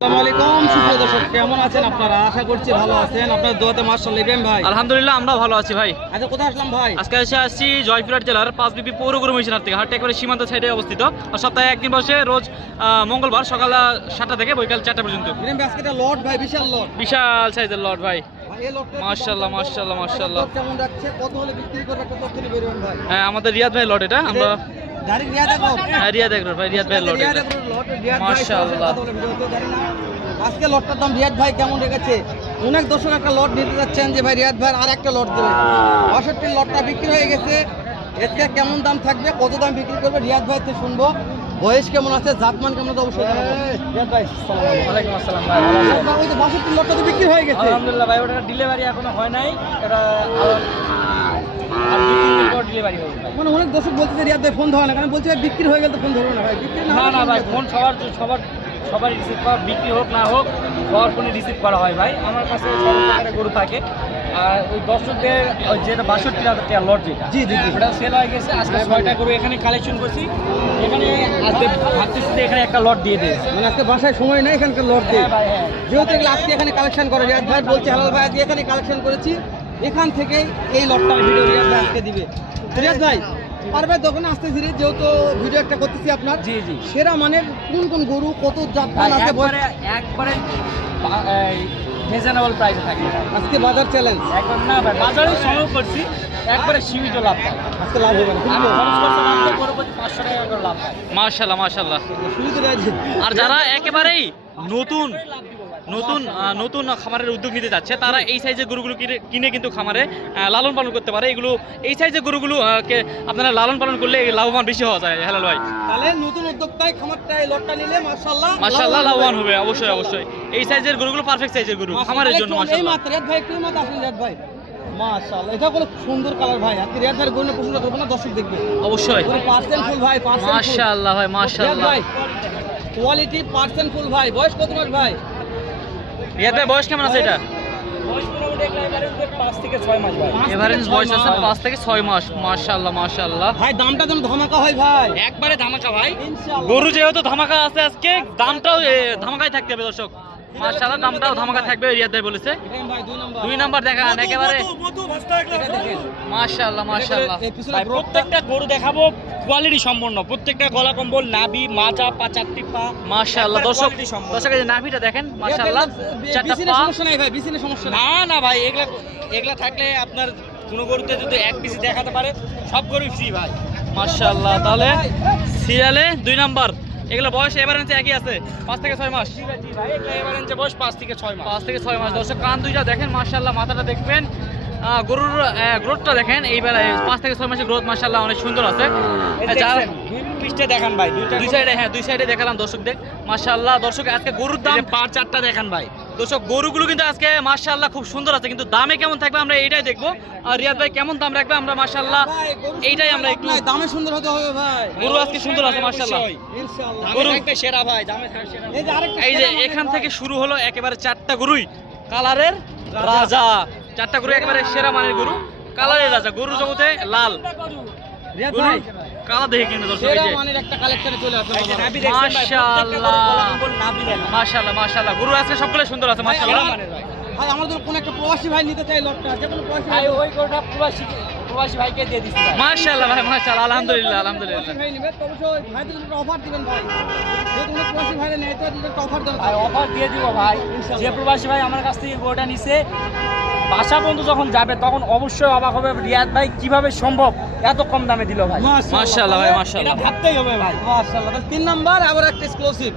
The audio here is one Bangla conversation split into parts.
আসসালামু আলাইকুম সুপ্রিয় দর্শক, কেমন আছেন আপনারা? আশা করছি ভালো আছেন। আপনার দোয়াতে মাশাআল্লাহ। ইব্রাহিম ভাই, আলহামদুলিল্লাহ আমরা ভালো আছি ভাই। আচ্ছা, কোথায় আসলাম ভাই? আজকে আসছি জয়পুরহাট জেলার পাঁচবিবি পৌর গরু মহিষার থেকে। হাটটা একেবারে সীমান্ত সাইডে অবস্থিত। আর সপ্তাহে একদিন বসে, রোজ মঙ্গলবার সকাল 7টা থেকে বৈকাল 4টা পর্যন্ত। ইব্রাহিম ভাই, আজকে একটা লট ভাই, বিশাল লট, বিশাল সাইজের লট ভাই। ভাই এই লটটা মাশাআল্লাহ মাশাআল্লাহ মাশাআল্লাহ। কেমন যাচ্ছে, কত হলে বিক্রি করবে একটা তথ্য দিবেন ভাই? হ্যাঁ, আমাদের রিয়াদ ভাই লট এটা। আমরা ডাইরেক্ট রিয়াদ আগে হ্যাঁ রিয়াদ এগ্রো ভাই, রিয়াদ ভাই লট রিয়াদ এটা। আগে লট, রিয়াদ ভাই মাশাআল্লাহ। কত হলে ভিডিওতে জানি না। আজকে লটটার দাম রিয়াদ ভাই কেমন রেখেছে? অনেক দর্শক একটা লট নিতে যাচ্ছেন যে ভাই রিয়াদ ভাই আর একটা লট দেবে। 65 লটটা বিক্রি হয়ে গেছে। এতে কেমন দাম থাকবে, কত দাম বিক্রি করবে রিয়াদ ভাই থেকে শুনবো। বয়স কেমন আছে, জাতমান কেমন আছে অবশ্যই জানাবো। রিয়াদ ভাই, আসসালামু আলাইকুম। ওয়ালাইকুম আসসালাম ভাই। রিয়াদ ভাই, ওই যে 62 লটটা তো বিক্রি হয়ে গেছে। আলহামদুলিল্লাহ ভাই, ওটা ডেলিভারি এখনো হয় নাই। এটা আর 2-3 দিন পর ডেলিভারি হবে ভাই। মানে অনেক দর্শক বলতেছে রিয়াদ ভাই ফোন ধরে না, কারণ বলছে ভাই বিক্রি হয়ে গেল তো ফোন ধরো না ভাই। বিক্রি না না ভাই, ফোন সবার রিসিভ করা, বিক্রি হোক না হোক সবার ফোনে রিসিভ করা হয় ভাই। আমার কাছে সব প্রকারের গরু থাকে। আর ওই দর্শকদের ওই যেটা 62,000 টাকা লট, যেটা জি জি জি, ওটা সেল হয়ে গেছে। আজকে 6টা গরু এখানে কালেকশন করছি। এখানে আজকে ভাবতেছি যে এখানে একটা লট দিয়ে দেয়। মানে আজকে বাসায় সময় নেই এখানকার লট দিয়ে। হ্যাঁ ভাই, হ্যাঁ। যেহেতু এগুলো আজকে এখানে কালেকশন করে রিয়াদ ভাই বলছে, হালাল ভাই আজকে এখানে কালেকশন করেছি, এখান থেকেই এই লটটার ভিডিও রিয়াদ ভাই আজকে দিবে। রিয়াদ ভাই পারবে দোকানে আসতে ধীরে, যেহেতু ভিডিও একটা করতেছি আপনার। জি জি। সেরা মানের কোন কোন গরু, কত জাতমান আছে একবারে রিজনেবল প্রাইসে থাকে আজকে বাজার চ্যালেঞ্জ। একবার না ভাই, বাজারে সংগ্রহ করছি একবারে সীমিত লাভ পাই। আজকে লাভ হবে না, আমি খরচ করতে মাত্র গরু প্রতি 500 টাকা করে লাভ পাই। মাশাআল্লাহ মাশাআল্লাহ। শুরু করে আছে। আর যারা একেবারেই নতুন নতুন খামারের উদ্যোগ নিতে যাচ্ছে, তারা এই সাইজের গরুগুলো কিনে কিন্তু খামারে লালন পালন করতে পারে। এগুলো এই সাইজের গরুগুলো আপনারা লালন পালন করলে লাভবান বেশি হওয়া যায়। হ্যালো ভাই, তাহলে নতুন উদ্যোক্তায় খামারটা এই লটটা নিলে মাশাআল্লাহ মাশাআল্লাহ লাভবান হবে। অবশ্যই অবশ্যই এই সাইজের গরুগুলো পারফেক্ট সাইজের গরু খামারের জন্য। এই মাশাআল্লাহ। মাত্র রিয়াদ ভাই, একটু মাত্র আসেন রিয়াদ ভাই, মাশাআল্লাহ। এটা কোনো সুন্দর কালার ভাই। আজকে রিয়াদ ভাই গরু পছন্দ করবে না, দর্শক দেখবে অবশ্যই। পার্সেন্ট ফুল ভাই, পার্সেন্ট মাশাআল্লাহ ভাই মাশাআল্লাহ। ভাই কোয়ালিটি পার্সেন্ট ফুল ভাই। বয়স কত মাস ভাই? রিয়াদ ভাই বয়স কেমন আছে এটা? বয়স মোটামুটি এভারেজ 5 থেকে 6 মাস ভাই। এভারেজ বয়স আছে 5 থেকে 6 মাস। মাশাআল্লাহ মাশাআল্লাহ ভাই দামটা যেন ধামাকা হয় ভাই, একবারে ধামাকা ভাই। ইনশাআল্লাহ। গরু যেহেতু ধামাকা আছে আজকে, দামটাও ধামাকায় থাকতে হবে দর্শক। মাশাআল্লাহ, দামটাও ধামাকা থাকবে রিয়াদ ভাই বলেছে। ইব্রাহিম ভাই 2 নাম্বার। 2 নাম্বার দেখান একেবারে। মাশাআল্লাহ মাশাআল্লাহ ভাই প্রত্যেকটা গরু দেখাবো কোয়ালিটি সম্পন্ন। প্রত্যেকটা গলা কম্বল, নাভি, মাজা, পা, চারটি পা। মাশাআল্লাহ দর্শক, এই যে নাভিটা দেখেন মাশাআল্লাহ, চারটা বিসিনে পা। সমস্যা নাই ভাই, বিসিনে সমস্যা নাই। না না ভাই, এগুলা থাকলে আপনার কোনো গরুতে যদি এক পিসি দেখাতে পারে, সব গরু ফ্রি ভাই। মাশাআল্লাহ। তাহলে সিরিয়ালে 2 নাম্বার। এগুলো বয়স এভারেজে একই আছে, 5 থেকে 6 মাস। ভাই এগুলো এভারেজে বয়স 5 থেকে 6 মাস। 5 থেকে 6 মাস দর্শক। কান দুইটা দেখেন মাশাআল্লাহ, মাথাটা দেখবেন, গরুর গ্রোথটা দেখেন। এই বেলায় 5 থেকে 6 মাসের গ্রোথ মাশাআল্লাহ অনেক সুন্দর আছে। পিছটা দেখান ভাই, দুই সাইডে। হ্যাঁ, দুই সাইডে দেখালাম দর্শক দেখ মাশাআল্লাহ। দর্শক আজকে গরুর দাম পা 4টা দেখান ভাই। দর্শক গরুগুলো কিন্তু আজকে মাশাআল্লাহ খুব সুন্দর আছে, কিন্তু দামে কেমন থাকবে আমরা এইটাই দেখবো। আর রিয়াদ ভাই কেমন দাম রাখবে আমরা মাশাআল্লাহ এইটাই আমরা একটু। দামে সুন্দর হতে হবে ভাই। গরু আজকে সুন্দর আছে মাশাআল্লাহ। ইনশাআল্লাহ গরু থাকবে সেরা ভাই, দামে থাকবে সেরা। এই যে আরেকটা, এই যে এখান থেকে শুরু হলো একেবারে 4টা গরুই কালারের রাজা। 4টা গরু একেবারে সেরা মানের গরু, কালারের রাজা। গরু জগতে লাল রিয়াদ গরু ভাই কালা দেখে কিন্তু দর্শক। এই সেরা যে মানের একটা কালেকশনে চলে আসবে মাশাআল্লাহ মাশাআল্লাহ মাশাআল্লাহ। গরু আজকে সবগুলো সুন্দর আছে মাশাআল্লাহ। ভাই আমাদের কোন একটা প্রবাসী ভাই নিতে চাই লটটা, যে কোনো প্রবাসী ভাই, ওই গরুটা প্রবাসী ভাইকে দিয়ে দিচ্ছি মাশাআল্লাহ ভাই মাশাআল্লাহ। আলহামদুলিল্লাহ আলহামদুলিল্লাহ। প্রবাসী ভাই নিবে তো অবশ্যই ভাইদের জন্য অফার দিবেন ভাই। যে কোনো প্রবাসী ভাইরে নেয় তো একটা অফার দেন ভাই। অফার দিয়ে দিব ভাই। যে প্রবাসী ভাই আমার কাছ থেকে গরুটা নিছে, বাসা বন্ধু যখন যাবে তখন অবশ্যই অবাক হবে, রিয়াদ ভাই কিভাবে সম্ভব এত কম দামে দিল ভাই। মাশাআল্লাহ ভাই মাশাআল্লাহ। এটা ভাবতেই হবে ভাই। মাশাআল্লাহ। 3 নাম্বার আবার একটা এক্সক্লুসিভ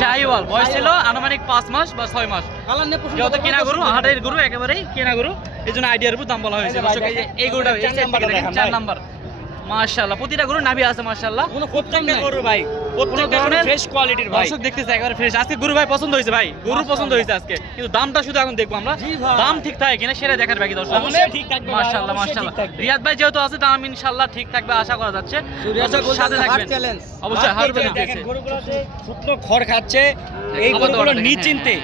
শাহিওয়াল, বয়স ছিল আনুমানিক 5 মাস বা 6 মাস। কালার নিয়ে পছন্দ যেহেতু কেনা গরু, হাটের গরু, একেবারেই কেনা গরু, এই জন্য আইডিয়ার উপর দাম বলা হয়েছে দর্শক। এই গরুটা 4 নাম্বার মাশাআল্লাহ। প্রতিটা গরু নাভি আছে মাশাআল্লাহ। কোনো প্রত্যেকটা গরু ভাই প্রত্যেকটা গরু ফ্রেশ কোয়ালিটির ভাই। দর্শক দেখতেছে একেবারে ফ্রেশ। আজকে গরু ভাই পছন্দ হয়েছে ভাই, গরু পছন্দ হয়েছে আজকে, কিন্তু দামটা শুধু এখন দেখবো আমরা। দাম ঠিক থাকে কিনা সেটা দেখার বাকি দর্শক। অবশ্যই ঠিক থাকবে ভাই, মাশাআল্লাহ অবশ্যই মাশাআল্লাহ। ঠিক থাকবে। রিয়াদ ভাই যেহেতু আছে, দাম ইনশাআল্লাহ ঠিক থাকবে আশা করা যাচ্ছে। দর্শক সাথে থাকবেন অবশ্যই। হারবে দেখতেছে গরুগুলো যে শুকনো খড় খাচ্ছে, এই গরুগুলো নিশ্চিন্তে,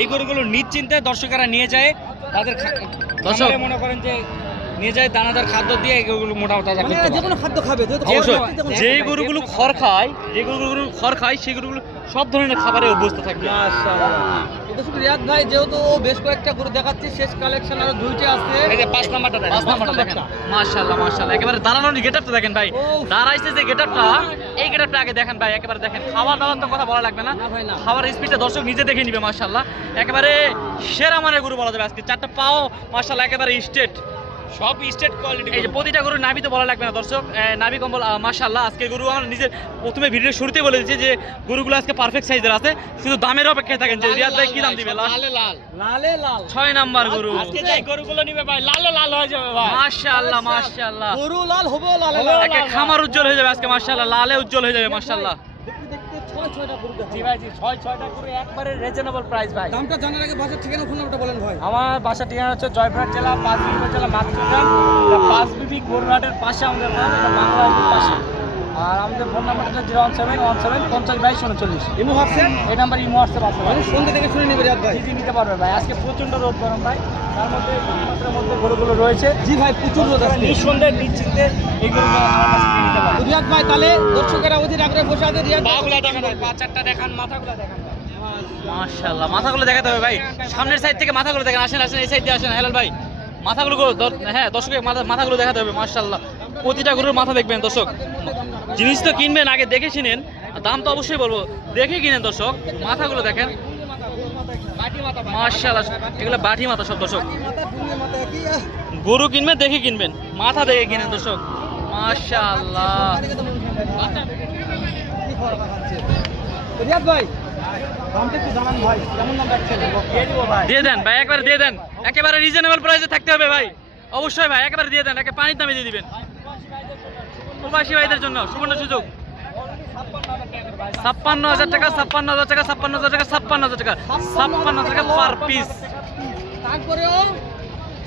এই গরুগুলো নিশ্চিন্তে দর্শকেরা নিয়ে যায়। তাদের দর্শক মনে করেন যে নিয়ে যায় দানাদার খাদ্য দিয়ে এগুলো মোটা তাজা করতে যে কোনো খাদ্য খাবে, অবশ্যই। যে গরুগুলো খড় খায়, যে গরুগুলো খড় খায়, সেই গরুগুলো সব ধরনের খাবারে অভ্যস্ত থাকবে। মাশাআল্লাহ। দর্শক রিয়াদ ভাই যেহেতু ও বেশ কয়েকটা গরু দেখাচ্ছে, শেষ কালেকশন আরো দুইটা আছে। এই যে 5 নাম্বারটা দেখেন। 5 নাম্বারটা দেখেন, মাশাআল্লাহ মাশাআল্লাহ, একেবারে দাঁড়ানোর গেটআপটা দেখেন ভাই, ও। দাঁড়াইছে যে গেটআপটা, এই গেটআপটা আগে দেখেন ভাই, একেবারে দেখেন, খাওয়া দাওয়ার তো কথা বলা লাগবে না, না ভাই না। খাবার স্পিডটা দর্শক নিজে দেখে নিবে মাশাআল্লাহ, একেবারে সেরা মানের গরু বলা যাবে আজকে, চারটা পাও মাশাআল্লাহ একেবারে স্টেট, সব স্টেট কোয়ালিটি। এই যে প্রতিটা গরুর নাভি তো বলা লাগবে না দর্শক, নাভি কম্বল মাশাআল্লাহ, আজকে গরু আমরা নিজের প্রথমে ভিডিওর শুরুতে বলে দিচ্ছি যে গরুগুলো আজকে পারফেক্ট সাইজের আছে, শুধু দামের অপেক্ষায় থাকেন যে রিয়াদ ভাই কি দাম দিবে। লালে লাল। লালে লাল 6 নাম্বার গরু, আজকে যে গরুগুলো নিবে ভাই লালে লাল হয়ে যাবে ভাই। মাশাআল্লাহ মাশাআল্লাহ, গরু লাল হবে, লালে লাল। একে খামার উজ্জ্বল হয়ে যাবে আজকে মাশাআল্লাহ, লালে উজ্জ্বল হয়ে যাবে মাশাআল্লাহ। দেখতে দেখতে 6-6টা গরু জি দেখাবো। ভাই জি, 6-6টা করে একবারে রিজনেবল প্রাইস ভাই। দামটা জানার আগে বাজার ঠিকানা ফোন নাম্বারটা বলেন ভাই। আমার বাসা ঠিকানা হচ্ছে জয়পুরহাট জেলা, পাঁচবিবি জেলা, মাতৃগ্রাম, পাঁচবিবি গরুহাটের পাশে আমাদের গ্রাম, এটা বাংলাদেশের পাশে। আর আমাদের ফোন নাম্বারটা হচ্ছে 01717 ইমো হোয়াটসঅ্যাপ এই নাম্বার ইমো হোয়াটসঅ্যাপ আছে ভাই। মানে সন্ধ্যে থেকে শুনে নেবে রিয়াদ ভাই। জি নিতে পারবে ভাই। আজকে প্রচন্ড রোদ গরম ভাই, তার মধ্যে তাপমাত্রার মধ্যে গরুগুলো রয়েছে। জি ভাই, প্রচুর রোদ আছে। নিঃসন্দেহে নিশ্চিন্তে এই গরুগুলো আমার কাছ থেকে নিতে পারবে। রিয়াদ ভাই তাহলে দর্শকেরা অধীর আগ্রহে বসে আছে। রিয়াদ ভাই পাগুলা দেখান ভাই, পা চারটা দেখান, মাথাগুলা দেখান ভাই। মাশাআল্লাহ, মাথাগুলো দেখাতে হবে ভাই, সামনের সাইড থেকে মাথাগুলো দেখেন, আসেন আসেন এই সাইড দিয়ে আসেন হেলাল ভাই, মাথাগুলো হ্যাঁ দর্শকের মাথাগুলো দেখাতে হবে মাশাআল্লাহ, প্রতিটা গরুর মাথা দেখবেন দর্শক, জিনিস তো কিনবেন আগে দেখে কিনেন, দাম তো অবশ্যই বলবো, দেখে কিনেন দর্শক, মাথাগুলো দেখেন মাশাআল্লাহ, এগুলো বাটি মাথা সব দর্শক, মাথা টুঙ্গি মাথা কি গরু কিনবেন দেখে কিনবেন, মাথা দেখে কিনেন দর্শক মাশাআল্লাহ। রিয়াদ ভাই দামটা একটু জানান ভাই, কেমন দাম রাখছেন? দিয়ে দিব ভাই। দিয়ে দেন ভাই, একবারে দিয়ে দেন, একেবারে রিজনেবল প্রাইসে থাকতে হবে ভাই, অবশ্যই ভাই একেবারে দিয়ে দেন, একে পানির দামে দিয়ে দিবেন, প্রবাসী ভাইদের জন্য সুবর্ণ সুযোগ। 56,000 টাকা, 56,000 টাকা, 56,000 টাকা, 56,000 টাকা, 56,000 টাকা পার পিস। তারপরেও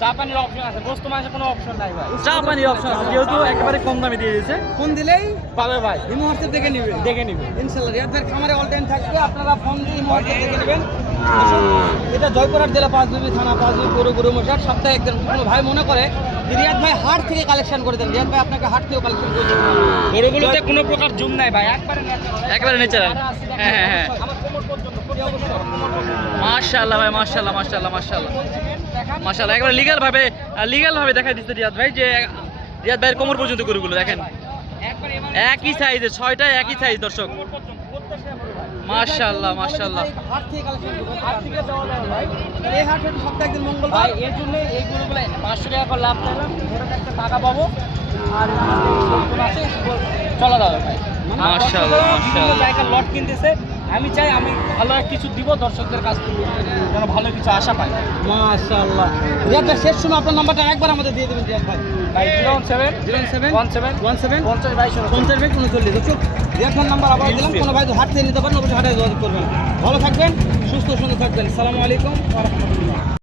জাপানির অপশন আছে, গোস্ত মাংসের কোনো অপশন নাই ভাই। জাপানি অপশন আছে, যেহেতু একেবারে কম দামে দিয়ে দিয়েছে। ফোন দিলেই পাবে ভাই, ইমো হোয়াটসঅ্যাপ দেখে নেবেন। দেখে নিবে। ইনশাআল্লাহ রিয়াদ ভাইয়ের খামারে অল টাইম থাকবে, আপনারা ফোন দিয়ে ইমো হোয়াটসঅ্যাপ দেখে নেবেন। এটা জয়পুরহাট জেলা পাঁচবিবি থানা, পাঁচবিবি গরু মশার সপ্তাহে একদিন। কোনো ভাই মনে করে যে রিয়াদ ভাই হাট থেকে কালেকশন করে দেন, রিয়াদ ভাই আপনাকে হাট থেকেও কালেকশন করে দেবেন। গরুগুলোতে কোনো প্রকার জুম নাই ভাই, একবারে ন্যাচারাল। একেবারে ন্যাচারাল। হ্যাঁ হ্যাঁ হ্যাঁ, আমার কোমর পর্যন্ত, কি অবস্থা? কোমর পর্যন্ত। মাশাআল্লাহ ভাই, মাশাআল্লাহ মাশাআল্লাহ মাশাআল্লাহ মাশাআল্লাহ, একেবারে লিগ্যাল ভাবে দেখা দিচ্ছে রিয়াদ ভাই, যে রিয়াদ ভাইয়ের কোমর পর্যন্ত গরুগুলো দেখেন, একবারে একই সাইজের, 6টা একই সাইজ দর্শক, মাশাআল্লাহ মাশাআল্লাহ। হাট থেকে কালেকশন করবেন। হাত থেকে দেওয়া যায় ভাই। এই হাট হচ্ছে সপ্তাহে একদিন মঙ্গলবার। ভাই এর জন্য এই গরুগুলো 500 টাকা করে লাভ পেলাম, ওটাতে একটা টাকা পাবো, আর আছে চলা যাবে ভাই। মাশাআল্লাহ, মাশাআল্লাহ। জায়গার লট কিনতেছে, আমি চাই আমি ভালো কিছু দিব দর্শকদের কাছ থেকে, যেন ভালো কিছু আশা পাই। মাশাআল্লাহ। রিয়াদ ভাই শেষ সময় আপনার নাম্বারটা একবার আমাদের দিয়ে দেবেন রিয়াদ ভাই। ভাই 07 07 17 17 50 22 50 ভাই 39। দর্শক রিয়াদ ভাইয়ের নাম্বার আবার দিলাম, কোনো ভাই হাট থেকে নিতে পারেন, অবশ্যই হাটে যোগাযোগ করবেন। ভালো থাকবেন, সুস্থ সুন্দর থাকবেন। আসসালামু আলাইকুম ওয়া রাহমাতুল্লাহ।